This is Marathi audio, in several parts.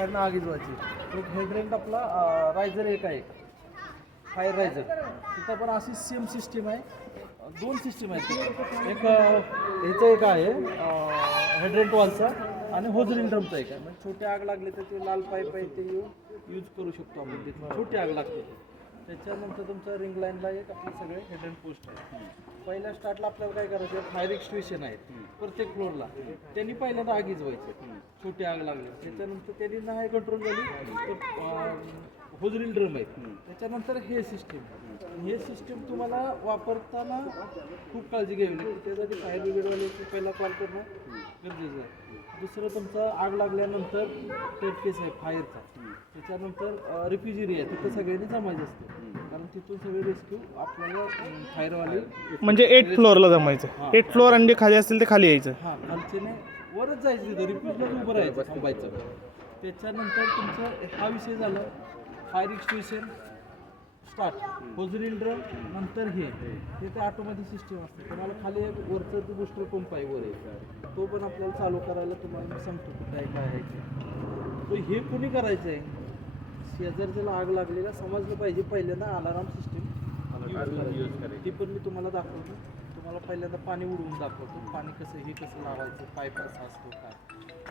बाहेरनं आगीच व्हायची. एक हेडरेंट आपला रायझर एक आहे, फायर रायझर. तिथं पण अशी सेम सिस्टीम आहे. दोन सिस्टीम आहेत. एक ह्याचं एक आहे हेडरेंट वॉलचा आणि होजरिंग ड्रमचा एक आहे. म्हणजे छोटी आग लागली तर ते लाल पाईप आहे ते यूज करू शकतो आपण. तिथे छोटी आग लागते. त्याच्यानंतर तुमचं रिंग लाईनला एक आपले सगळे हेडरेंट पोस्ट आहे. पहिल्या स्टार्टला आपल्याला काय करायचं, फायर एक्सटिंग्विशन आहेत प्रत्येक फ्लोअरला. त्यांनी पहिल्यांदा आगीच व्हायची छोटी आग लागली. त्याच्यानंतर त्यांनी नाही कंट्रोल झाली तर होजरिंग ड्रम आहेत. त्याच्यानंतर हे सिस्टीम तुम्हाला वापरताना खूप काळजी घ्यावी लागते. त्यासाठी फायर ब्रिगेडवाले पहिला कॉल करणं गरजेचं आहे. दुसरं तुमचं आग लागल्यानंतर टेप केस आहे फायरचा. त्याच्यानंतर रिफ्युजिरी आहे, तिथं सगळ्यांनी जमायचं असतं. कारण तिथून सगळे रेस्क्यू आपल्याला फायरवाले म्हणजे 8 फ्लोअरला जमायचं. 8 फ्लोअर आणि खाली असतील ते खाली यायचं. हां, खालचेने वरच जायचं, तिथं रिफ्युजला उभं राहायचं, थांबायचं. त्याच्यानंतर तुमचं हा विषय झाला फायर एक्सटिंग्विशन स्टार्ट, होजरिंग ड्रम, नंतर हे ते ऑटोमॅटिक सिस्टीम असते. तुम्हाला खाली एक वरचं ते बुस्टर पंप आहे वर आहे, तो पण आपल्याला चालू करायला तुम्हाला मी सांगतो कुठं काय आहे ते. तो हे कोणी करायचं आहे, शेजारच्याला आग लागलेला समजलं पाहिजे. पहिल्यांदा अलाराम सिस्टीम यूज करायची, ती पण मी तुम्हाला दाखवतो. तुम्हाला पहिल्यांदा पाणी उडवून दाखवतो. पाणी कसं हे कसं लावायचं, पाईप कसा असतो काय.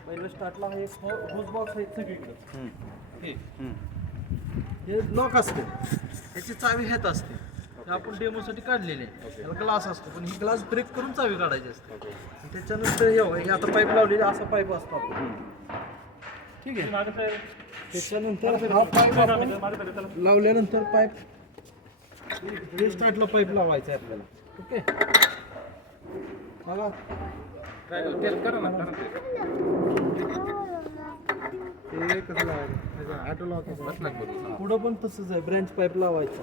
पहिलं स्टार्टला हा एक होज बॉक्स आहे सगळीकडं. हे लॉक असते, ह्याची चावी ह्यात असते. ते आपण डेमोसाठी काढलेले आहे. त्याला ग्लास असतो, पण ही ग्लास ब्रेक करून चावी काढायची असते. त्याच्यानंतर हे आता पाईप लावलेला असा पाईप असतो आपण, ठीक आहे. त्याच्यानंतर हा पाईप लावल्यानंतर पाईप हे स्टार्टला पाईप लावायचा आहे आपल्याला. ओके, बघा हे कसं लावायचं, ऑटो लावायचं. पुढं पण तसंच आहे, ब्रँच पाईप लावायचा.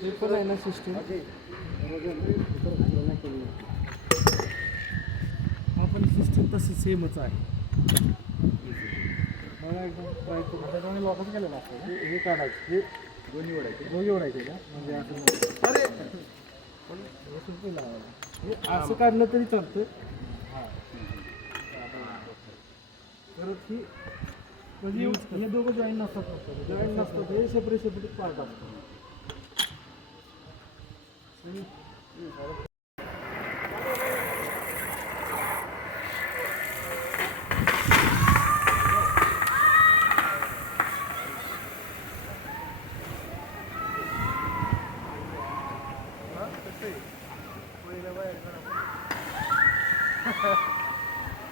ते पण आहे ना सिस्टीम. हा पण सिस्टीम तशी सेमच आहे. मला एकदम ट्राय करून लॉकच केलेलं असतं. हे काढायचं, हे दोन्ही ओढायचे का, म्हणजे असं अरे पण हे लावायला हे असं काढलं तरी चालतं. परत ही म्हणजे हे दोघं जॉईन नसतात, हे सेपरेट पार्ट असतो.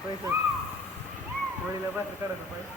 पैसे वळीला बाहेर काढायचं पाहिजे.